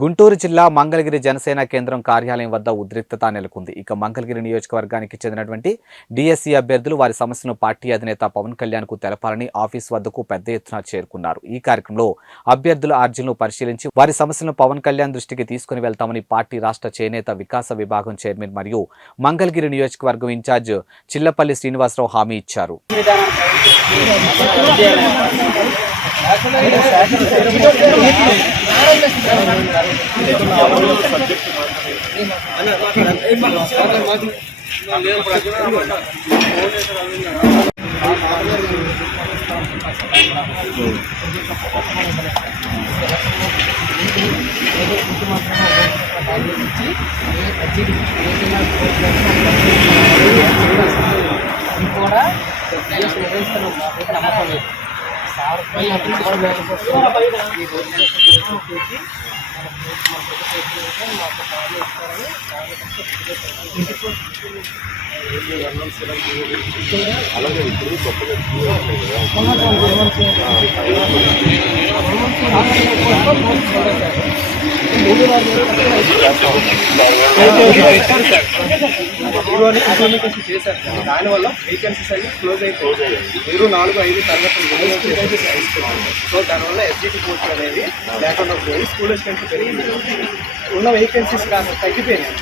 గుంటూరు జిల్లా మంగళగిరి జనసేన కేంద్రం కార్యాలయం వద్ద ఉద్రిక్తత నెలకొంది. ఇక మంగళగిరి నియోజకవర్గానికి చెందినటువంటి డిఎస్సి అభ్యర్థులు వారి సమస్యలను పార్టీ అధినేత పవన్ కళ్యాణ్ కు తెలపాలని ఆఫీస్ వద్దకు పెద్ద ఎత్తున చేరుకున్నారు. ఈ కార్యక్రమంలో అభ్యర్థుల అర్జీలను పరిశీలించి వారి సమస్యలను పవన్ కళ్యాణ్ దృష్టికి తీసుకుని వెళ్తామని పార్టీ రాష్ట్ర చేనేత వికాస విభాగం చైర్మన్ మరియు మంగళగిరి నియోజకవర్గం ఇన్ఛార్జ్ చిల్లపల్లి శ్రీనివాసరావు హామీ ఇచ్చారు. దానివల్ల వేకెన్సీస్ అన్ని క్లోజ్ అయిపోయాయి. 4-5 తరగతులు సో దానివల్ల ఎస్జిటి పోస్ట్ అనేది లేకుండా పోయి స్కూల్ స్ట్రెంత్ పెరిగింది. ఉన్న వేకెన్సీస్ కాస్త తగ్గిపోయినాయి.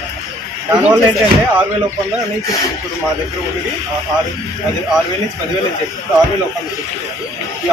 దానివల్ల ఏంటంటే 6,000 ఒప్పందం నుంచి ఇప్పుడు మా దగ్గర ఉన్నది 6,000 నుంచి 10,000 అని చెప్పి 6,000 ఒప్పందం చెప్తున్నారు.